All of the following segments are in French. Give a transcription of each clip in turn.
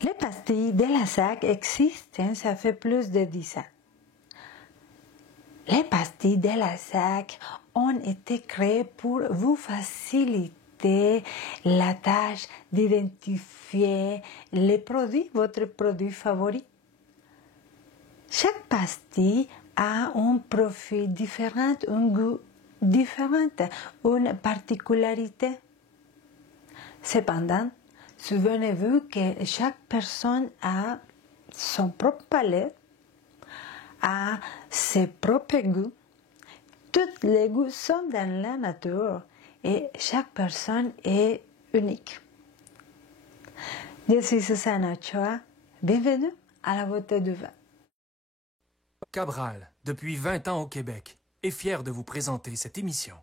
Les pastilles de la SAC existent, ça fait plus de 10 ans. Les pastilles de la SAC ont été créées pour vous faciliter la tâche d'identifier les produits, votre produit favori. Chaque pastille a un profil différent, un goût différent, une particularité. Cependant, souvenez-vous que chaque personne a son propre palais, a ses propres goûts. Tous les goûts sont dans la nature et chaque personne est unique. Je suis Susana Ochoa. Bienvenue à la beauté du vin. Cabral, depuis 20 ans au Québec, est fier de vous présenter cette émission.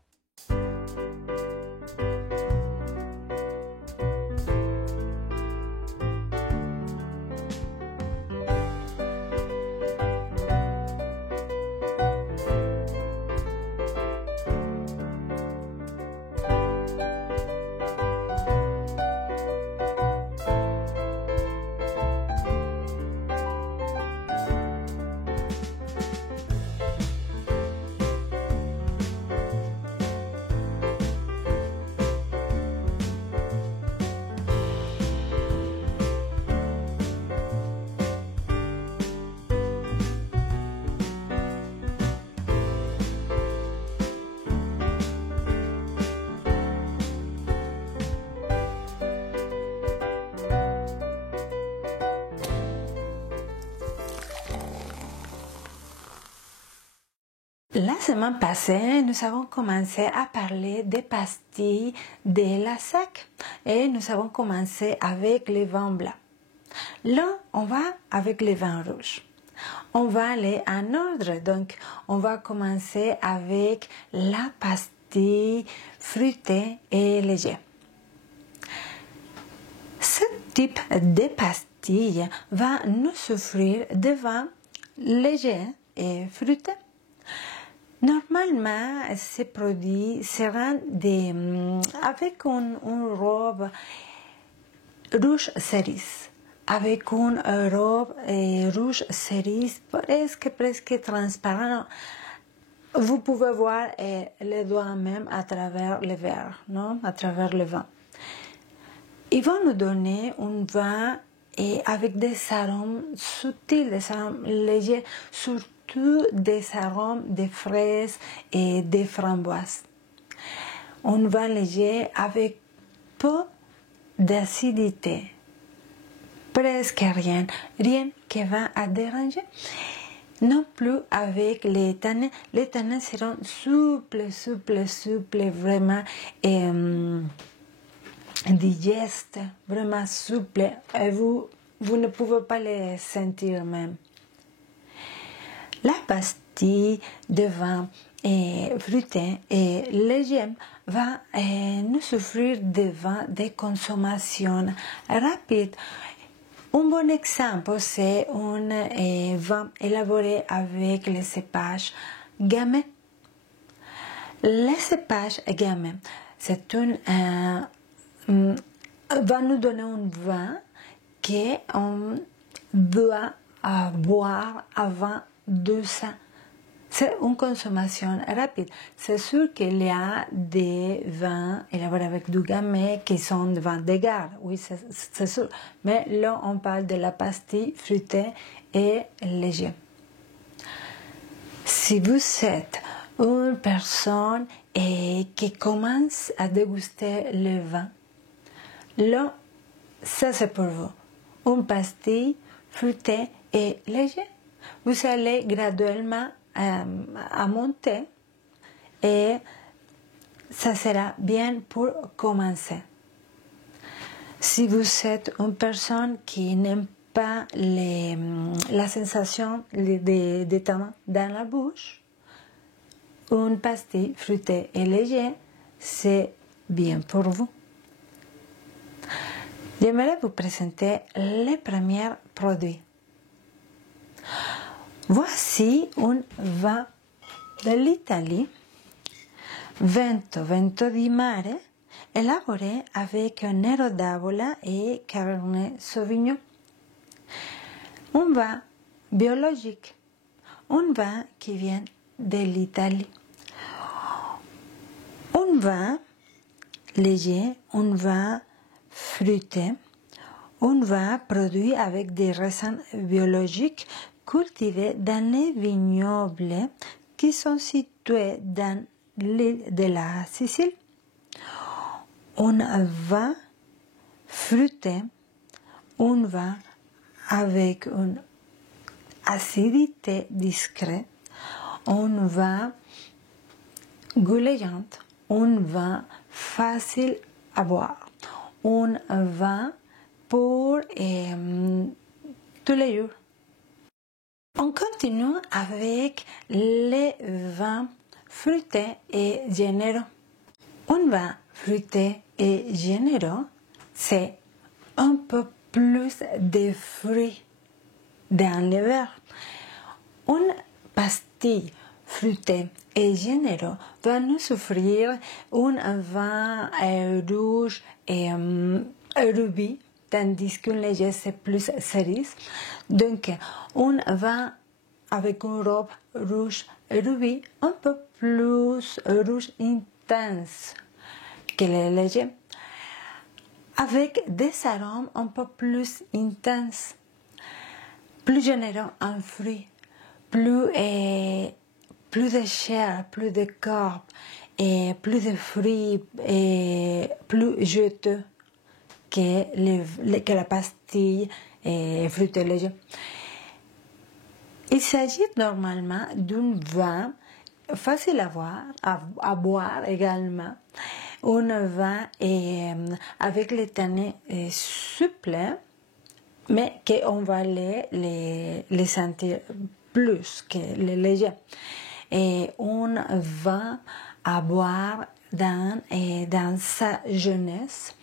La semaine passée, nous avons commencé à parler des pastilles de la SAC et nous avons commencé avec les vins blancs. Là, on va avec les vins rouges. On va aller en ordre, donc on va commencer avec la pastille fruitée et légère. Ce type de pastille va nous offrir des vins légers et fruités. Normalement, ces produits seront avec une robe rouge cerise, avec une robe rouge cerise presque transparente. Vous pouvez voir les doigts même à travers le verre, non? À travers le vin. Ils vont nous donner un vin avec des arômes subtils, des arômes légers, surtout des arômes de fraises et de framboises. Un vin léger avec peu d'acidité, presque rien qui va à déranger. Non plus avec les tanins. Les tanins seront souples, vraiment digestes, vraiment souples. Et vous ne pouvez pas les sentir même. La pastille de vin fruité et léger va nous offrir des vins de consommation rapide. Un bon exemple, c'est un vin élaboré avec les cépages gamay. Les cépages gamay, c'est va nous donner un vin qu'on doit boire avant 200. C'est une consommation rapide. C'est sûr qu'il y a des vins élaborés avec du gamay qui sont des vins de garde, oui, c'est sûr. Mais là, on parle de la pastille fruitée et légère. Si vous êtes une personne qui commence à déguster le vin, là, ça c'est pour vous. Une pastille fruitée et légère. Vous allez graduellement à monter et ça sera bien pour commencer. Si vous êtes une personne qui n'aime pas la sensation des tabac dans la bouche, une pastille fruitée et légère, c'est bien pour vous. J'aimerais vous présenter les premiers produits. Voici un vin de l'Italie, Vento di Mare, élaboré avec Nero d'Avola et Cabernet Sauvignon. Un vin biologique, un vin qui vient de l'Italie. Un vin léger, un vin fruité, un vin produit avec des raisins biologiques cultivés dans les vignobles qui sont situés dans l'île de la Sicile. Un vin fruité, un vin avec une acidité discrète, un vin goulayant, un vin facile à boire, un vin pour tous les jours. On continue avec les vins fruités et généreux. Un vin fruité et généreux, c'est un peu plus de fruits dans le verre. Une pastille fruitée et généreux va nous offrir un vin rouge et rubis, tandis qu'une léger c'est plus cerise. Donc, un vin avec une robe rouge rubis un peu plus rouge intense que le léger, avec des arômes un peu plus intenses, plus généreux en fruits, plus de chair, plus de corps, et plus de fruits, et plus juteux que la pastille fruitée légère. Il s'agit normalement d'un vin facile à boire également. Un vin avec les tanins souples, mais qu'on va les sentir plus que les légers. Et un vin à boire dans sa jeunesse.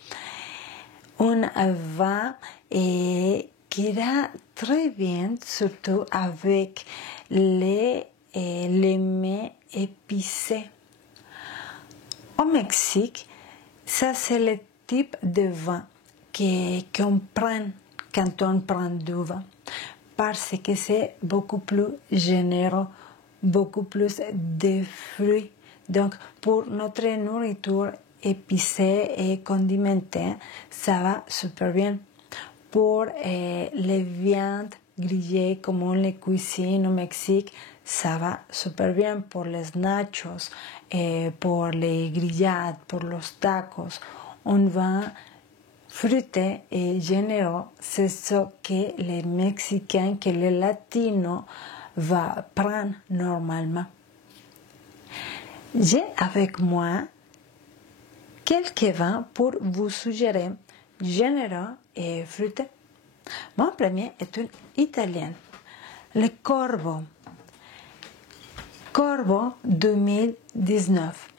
Un vin qui ira très bien, surtout avec les mets épicés. Au Mexique, ça c'est le type de vin qu'on prend quand on prend du vin, parce que c'est beaucoup plus généreux, beaucoup plus de fruits. Donc, pour notre nourriture épicée et condimentée, ça va super bien. Pour les viandes grillées, comme on les cuisine au Mexique, ça va super bien. Pour les nachos, pour les grillades, pour los tacos, un vin fruité et généreux, c'est ce que les Mexicains, que les Latinos vont prendre normalement. J'ai avec moi quelques vins pour vous suggérer, généreux et fruités. Mon premier est un italien, le Corvo. Corvo 2019.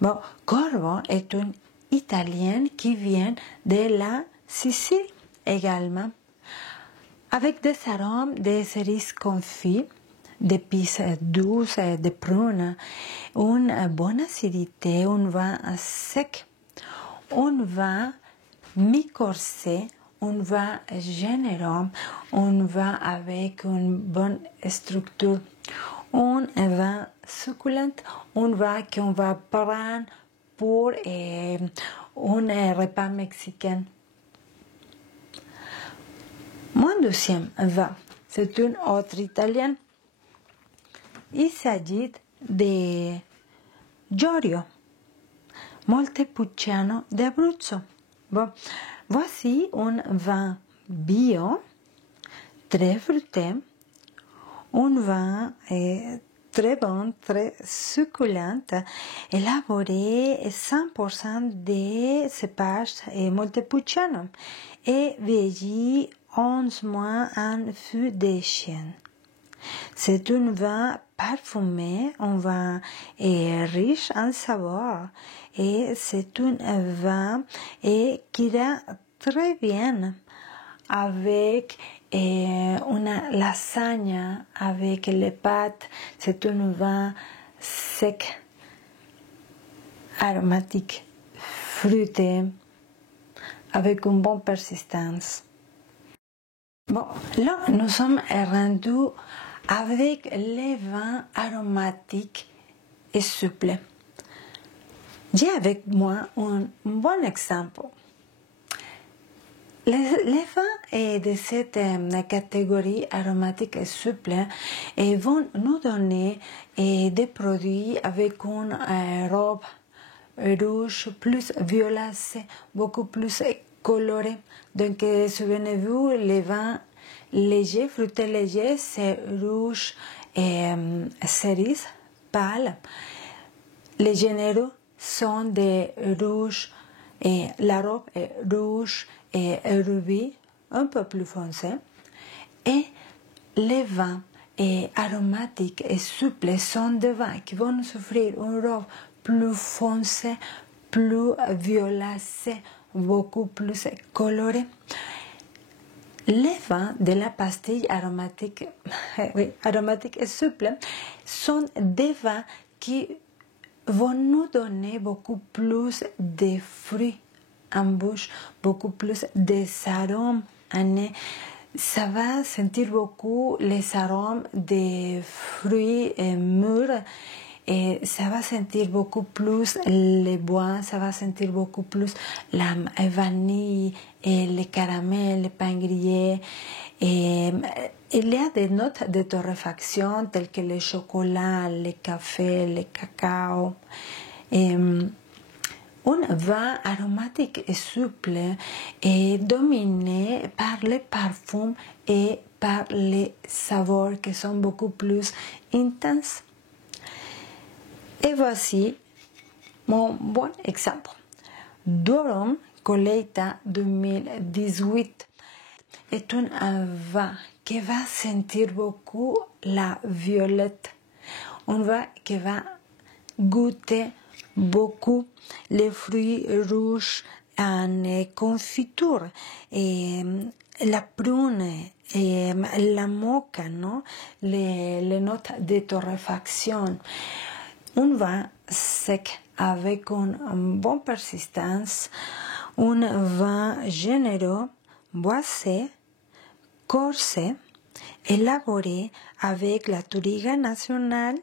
Bon, Corvo est un italien qui vient de la Sicile également, avec des arômes de cerises confits, d'épices douces, de prunes, une bonne acidité, un vin sec, un vin mi-corsé, un vin généreux, un vin avec une bonne structure, un vin succulent, un vin qu'on va prendre pour un repas mexicain. Mon deuxième vin, c'est un autre italien. Il s'agit de Giorio, Montepulciano d'Abruzzo. Bon, voici un vin bio, très fruité, un vin très bon, très succulent, élaboré 100% de cépage Montepulciano et vieilli 11 mois en fût de chêne. C'est un vin parfumé, un vin riche en saveur, et c'est un vin qui va très bien avec une lasagne, avec les pâtes. C'est un vin sec, aromatique, fruité, avec une bonne persistance. Bon, là, nous sommes rendus avec les vins aromatiques et souples. J'ai avec moi un bon exemple. Les vins de cette catégorie aromatique et souple vont nous donner des produits avec une robe rouge plus violacée, beaucoup plus colorée. Donc, souvenez-vous, les vins légers, fruités légers, c'est rouge et cerise, pâle. Les généraux sont des rouges et la robe est rouge et rubis, un peu plus foncé. Et les vins aromatiques et souples sont des vins qui vont nous offrir une robe plus foncée, plus violacée, beaucoup plus colorée. Les vins de la pastille aromatique, aromatique et souple sont des vins qui vont nous donner beaucoup plus de fruits en bouche, beaucoup plus des arômes en nez. Ça va sentir beaucoup les arômes des fruits mûrs et ça va sentir beaucoup plus les bois, ça va sentir beaucoup plus la vanille et le caramel, le pain grillé. Et il y a des notes de torréfaction telles que le chocolat, le café, le cacao. Un vin aromatique et souple est dominé par les parfums et par les saveurs qui sont beaucoup plus intenses. Et voici mon bon exemple. Durum Colheita 2018 est un vin qui va sentir beaucoup la violette. Un vin qui va goûter beaucoup les fruits rouges en confiture et la prune et la mocha, non? Les notes de torréfaction. Un vin sec avec une bonne persistance, un vin généreux, boisé, corsé, élaboré avec la Touriga nationale,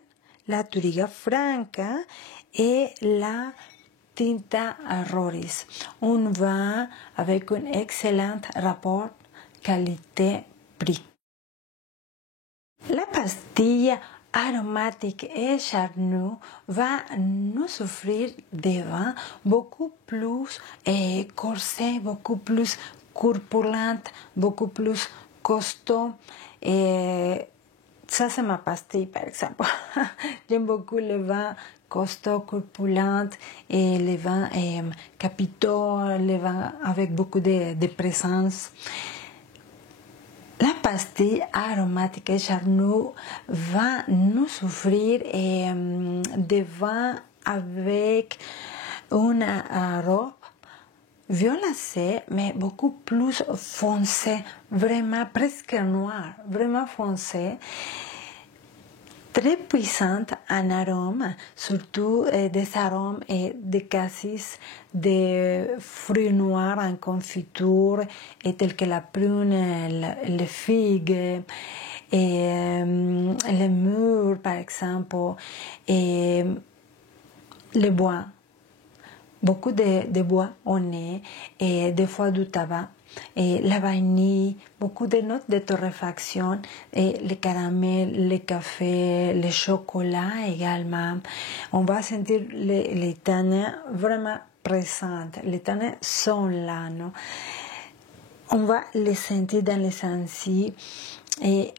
la Touriga franca et la Tinta Roriz. Un vin avec un excellent rapport qualité-prix. La pastille aromatique et charnue va nous offrir des vins beaucoup plus corsés, beaucoup plus corpulents, beaucoup plus costauds. Et ça, c'est ma pastille, par exemple. J'aime beaucoup les vins costauds, corpulents et les vins capitaux, les vins avec beaucoup de présence. La pastille aromatique et charnue va nous offrir des vins avec une robe violacée, mais beaucoup plus foncée, vraiment presque noire, vraiment foncée, très puissante en arômes, surtout des arômes et des cassis de fruits noirs en confiture, tels que la prune, les figues, et les mûres par exemple, et les bois. Beaucoup de bois au nez et des fois du tabac. Et la vanille, beaucoup de notes de torréfaction, et le caramel, le café, le chocolat également. On va sentir les tanins vraiment présents. Les tanins sont là, non? On va les sentir dans les sensi et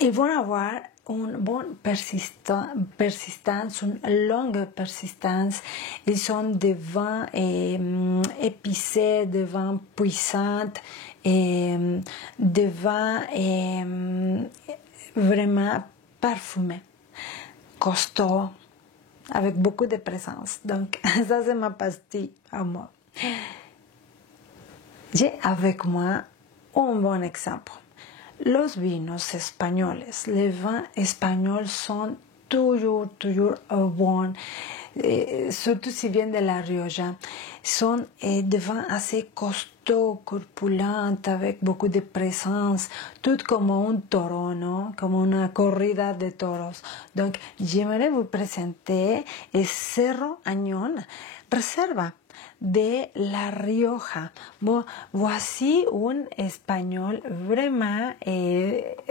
ils vont avoir une bonne persistance, une longue persistance. Ils sont des vins épicés, des vins puissants, et des vins vraiment parfumés, costauds, avec beaucoup de présence. Donc, ça c'est ma pastille à moi. J'ai avec moi un bon exemple. Los vinos españoles, les vins espagnols sont toujours bon. Surtout si vient de la Rioja. Sont des vins assez costauds, corpulents, avec beaucoup de présence, tout comme un taureau, non? Comme une corrida de toros. Donc, j'aimerais vous présenter Cerro Añón, Reserva de La Rioja. Bon, voici un espagnol vraiment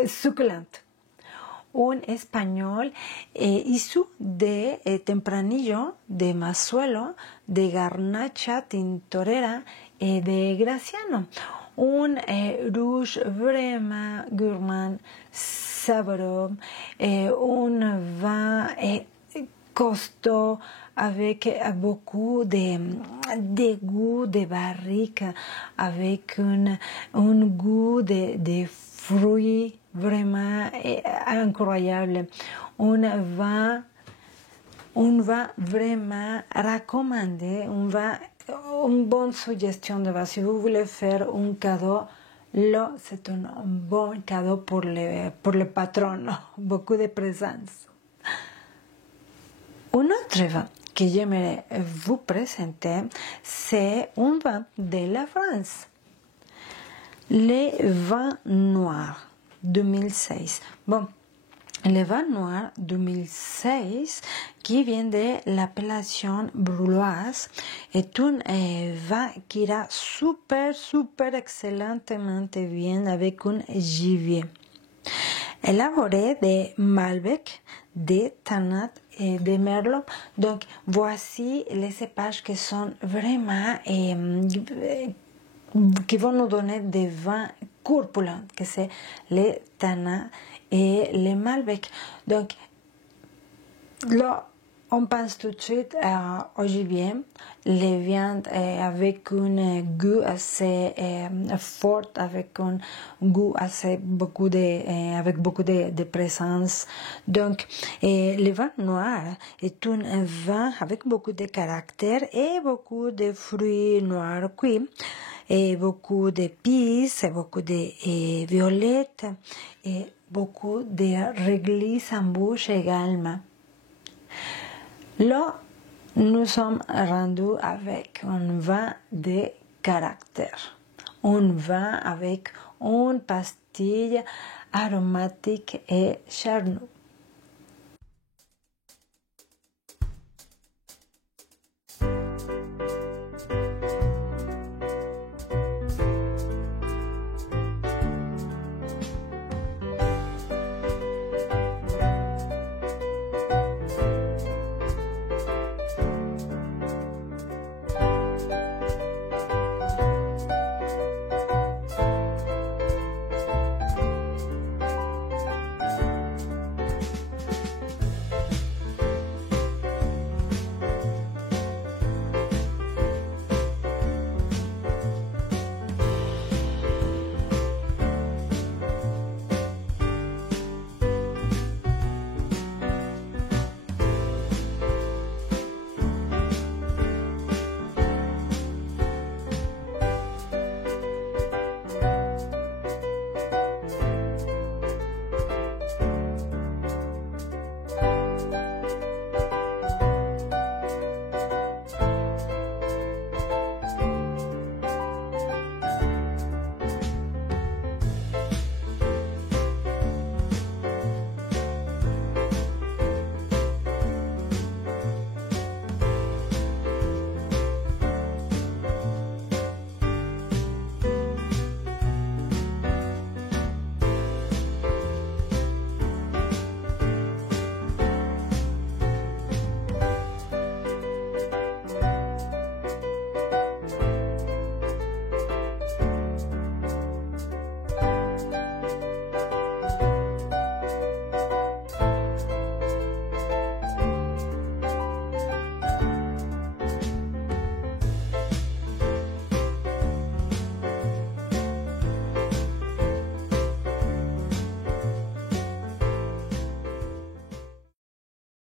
succulent. Un espagnol issu de Tempranillo, de Mazuelo, de Garnacha Tintorera et de Graciano. Un rouge vraiment gourmand, savoureux, un vin costaud avec beaucoup de goût de barrique, avec un goût de fruits vraiment incroyable. Un vin vraiment recommandé, une bonne suggestion de vin. Si vous voulez faire un cadeau, là, c'est un bon cadeau pour le patron, beaucoup de présence. Un autre vin que j'aimerais vous présenter, c'est un vin de la France. Le vin noir 2016. Bon, le vin noir 2016 qui vient de l'appellation bruloise est un vin qui ira super excellentement bien avec un gibier. Élaboré de Malbec, de Tannat et de Merlot. Donc, voici les cépages qui sont vraiment qui vont nous donner des vins corpulents, que c'est le Tannat et le Malbec. Donc, là, on pense tout de suite au gibier, les viandes avec un goût assez fort, avec un goût avec beaucoup de présence. Donc, le vin noir est un vin avec beaucoup de caractère et beaucoup de fruits noirs cuits, et beaucoup d'épices, beaucoup de violettes, et beaucoup de réglisse en bouche également. Là, nous sommes rendus avec un vin de caractère, un vin avec une pastille aromatique et charnue.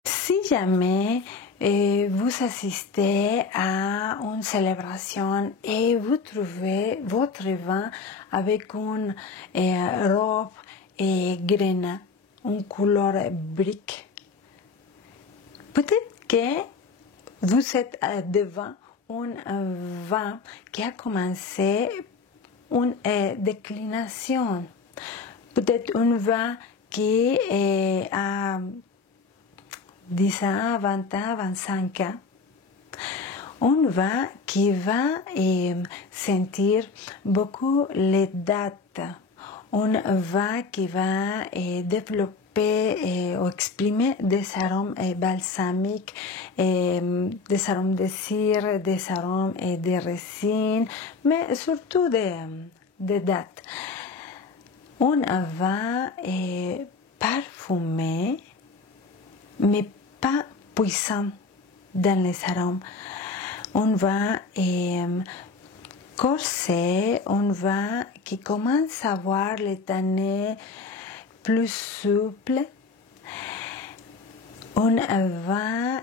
Si jamais vous assistez à une célébration et vous trouvez votre vin avec une robe et graine, une couleur brique, Peut-être que vous êtes devant un vin qui a commencé une déclination. Peut-être un vin qui a 10 ans, 20 ans, 25 ans. On va qui va sentir beaucoup les dates. On va qui va développer ou exprimer des arômes balsamiques, des arômes de cire, des arômes de résine, mais surtout des dates. On va parfumer, mais pas puissant dans les arômes. On va corser, on va qui commence à avoir les tanins plus souples. On va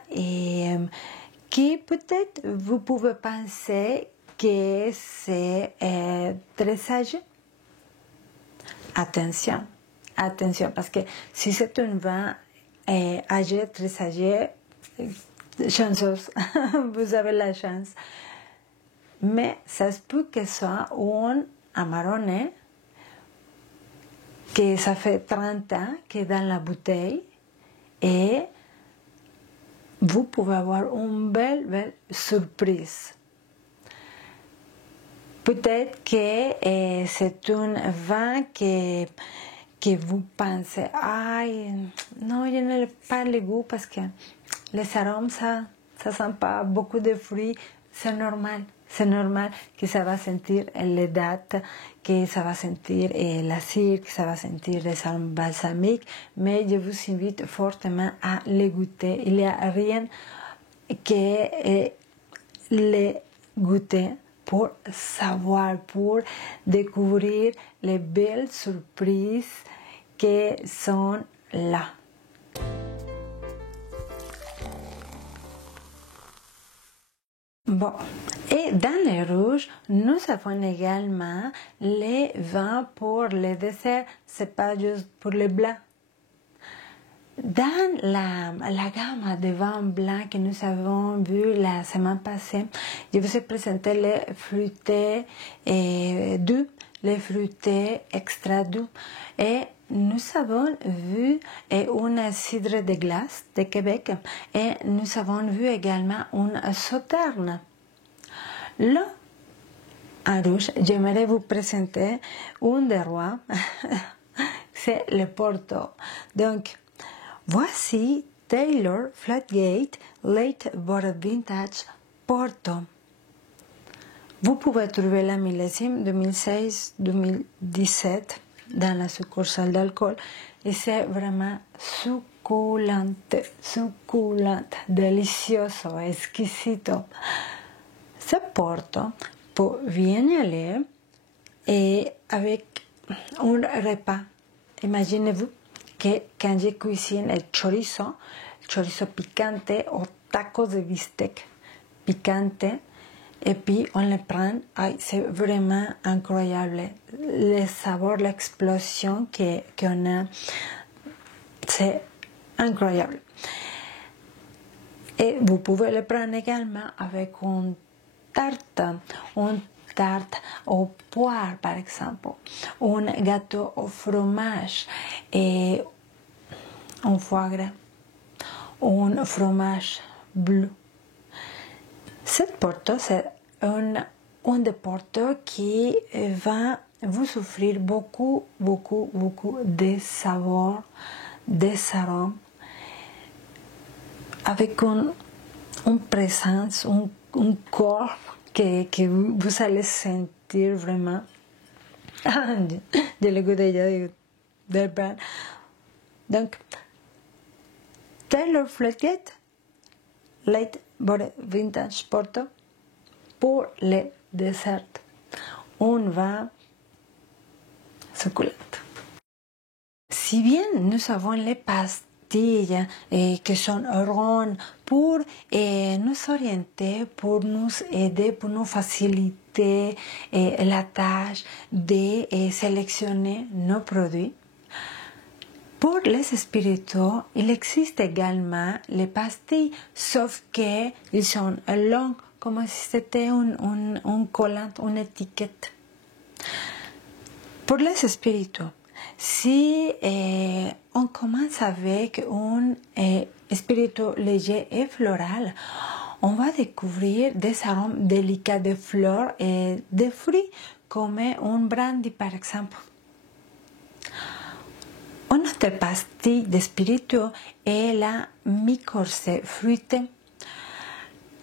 qui peut-être vous pouvez penser que c'est très âgé. Attention, parce que si c'est un vin âgé, très âgé, chanceuse, vous avez la chance. Mais ça se peut que ce soit un Amarone que ça fait 30 ans qui est dans la bouteille et vous pouvez avoir une belle surprise. Peut-être que c'est un vin que vous pensez, non, je n'ai pas le goût parce que les arômes, ça sent pas beaucoup de fruits, c'est normal. C'est normal que ça va sentir les dattes, que ça va sentir la cire, que ça va sentir les arômes balsamiques, mais je vous invite fortement à les goûter. Il n'y a rien que les goûter pour savoir, pour découvrir les belles surprises qui sont là. Bon, et dans les rouges, nous avons également les vins pour le dessert, c'est pas juste pour les blancs. Dans la gamme de vins blancs que nous avons vu la semaine passée, je vous ai présenté les fruités doux, les fruités extra doux. Et nous avons vu une cidre de glace de Québec et nous avons vu également une sauterne. Là, en rouge, j'aimerais vous présenter un des rois, c'est le Porto. Donc, voici Taylor Flatgate Late Bottle Vintage Porto. Vous pouvez trouver la millésime 2016-2017 dans la succursale d'alcool et c'est vraiment succulente, delicioso, exquisito. Ce Porto peut bien aller et avec un repas. Imaginez-vous que quand je cuisine el chorizo picante ou tacos de bistec picante, et puis on le prend, c'est vraiment incroyable. Le saveur, l'explosion qu'on a, c'est incroyable. Et vous pouvez le prendre également avec une tarte au poire par exemple, un gâteau au fromage et un foie gras, un fromage bleu. Cette Porto, c'est un de Porto qui va vous offrir beaucoup de saveurs, des arômes, avec une présence, un corps que vous allez sentir vraiment. J'ai le goût de brand. Donc, Taylor Flatgate Late Bottle Vintage Porto pour le dessert. Un vin succulent. Si bien nous avons les pastilles qui sont rondes pour nous orienter, pour nous aider, pour nous faciliter la tâche de sélectionner nos produits, Pour les spirituaux, il existe également les pastilles, sauf qu'ils sont longs, comme si c'était un collant, une étiquette. Pour les spirituaux, si on commence avec un spiritueux léger et floral, on va découvrir des arômes délicats de fleurs et de fruits, comme un brandy par exemple. Une autre pastille de spiritueux est la mi-corset fruité.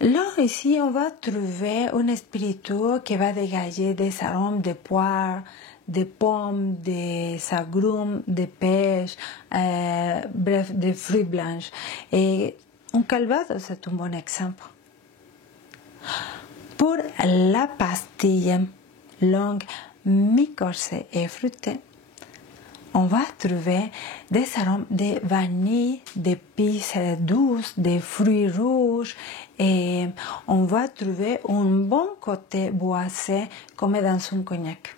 Là, ici, on va trouver un spiritueux qui va dégager des arômes de poire, de pommes, de agrumes, de pêche, bref, de fruits blancs. Et un calvados, c'est un bon exemple. Pour la pastille longue, mi-corset et fruitée, on va trouver des arômes de vanille, d'épices douces, de fruits rouges et on va trouver un bon côté boisé comme dans un cognac.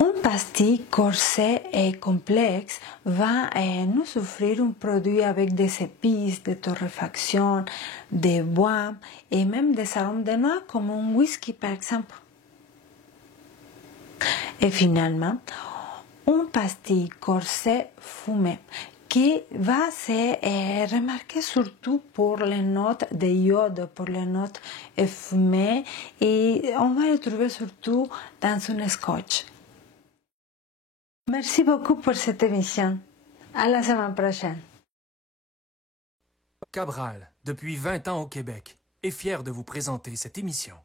Une pastille corsée et complexe va nous offrir un produit avec des épices, de torréfaction, des bois et même des arômes de noix comme un whisky par exemple. Et finalement, une pastille corsée fumée qui va se remarquer surtout pour les notes de iode, pour les notes fumées, et on va le trouver surtout dans un scotch. Merci beaucoup pour cette émission. À la semaine prochaine. Cabral, depuis 20 ans au Québec, est fier de vous présenter cette émission.